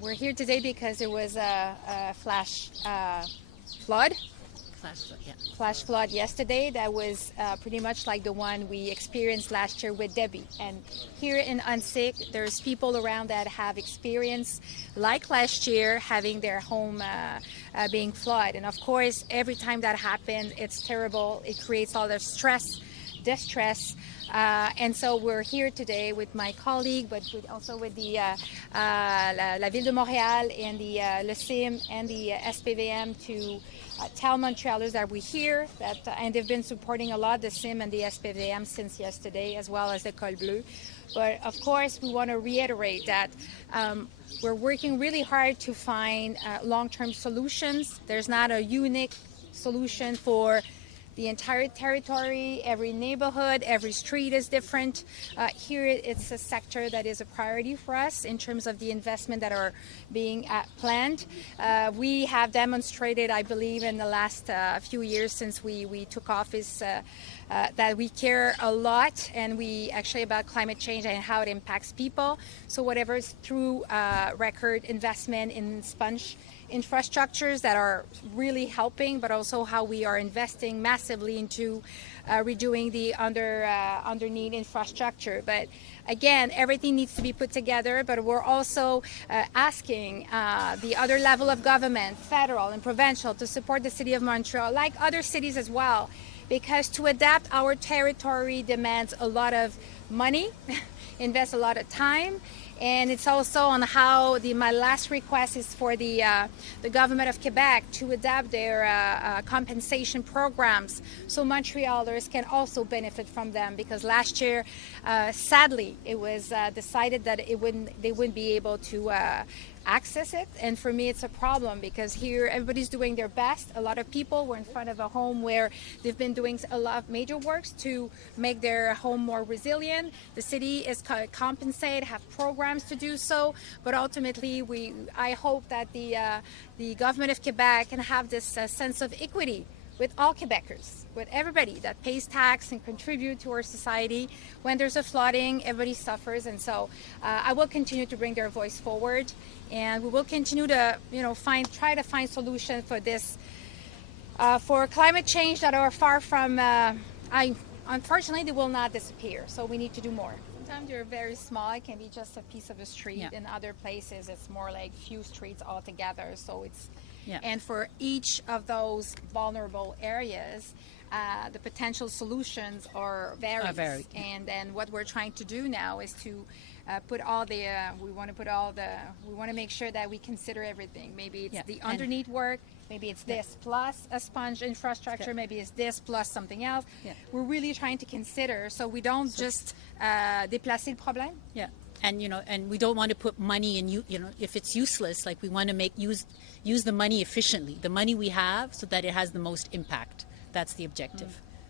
We're here today because there was a flash flood. Flash flood yesterday that was pretty much like the one we experienced last year with Debbie. And here in Unsik, there's people around that have experienced, like last year, having their home being flooded. And of course, every time that happens, it's terrible. It creates all the stress, distress. And so we're here today with my colleague, but also with the la Ville de Montréal and the le CIM and the SPVM to tell Montrealers that we're here, and they've been supporting a lot the CIM and the SPVM since yesterday, as well as the Col Bleu. But of course, we want to reiterate that we're working really hard to find long-term solutions. There's not a unique solution for the entire territory. Every neighborhood, every street is different. Here it's a sector that is a priority for us in terms of the investment that are being planned. We have demonstrated, I believe, in the last few years since we took office that we care a lot, and we actually about climate change and how it impacts people. So whatever is through record investment in sponge infrastructures that are really helping, but also how we are investing massively into redoing the underneath infrastructure. But again, everything needs to be put together, but we're also asking the other level of government, federal and provincial, to support the City of Montreal, like other cities as well, because to adapt our territory demands a lot of money, invest a lot of time. And it's also on how my last request is for the government of Quebec to adapt their compensation programs so Montrealers can also benefit from them. Because last year, sadly, it was decided that they wouldn't be able to access it. And for me, it's a problem because here everybody's doing their best. A lot of people were in front of a home where they've been doing a lot of major works to make their home more resilient. The city is compensated, have programs to do so, but ultimately I hope that the government of Quebec can have this sense of equity with all Quebecers, with everybody that pays tax and contribute to our society. When there's a flooding, everybody suffers, and so I will continue to bring their voice forward, and we will continue to try to find solutions for this, for climate change that are far from. Unfortunately, they will not disappear, so we need to do more. Sometimes they're very small. It can be just a piece of a street. Yeah. In other places, it's more like few streets altogether. So it's. Yeah. And for each of those vulnerable areas, the potential solutions are varied. And then what we're trying to do now is to put all the, we want to make sure that we consider everything. Maybe it's the underneath work, maybe it's this plus a sponge infrastructure, maybe it's this plus something else. Yeah. We're really trying to consider so we don't just déplacer le problème. Yeah. And and we don't want to put money in if it's useless. Like we want to use the money efficiently, the money we have, so that it has the most impact. That's the objective.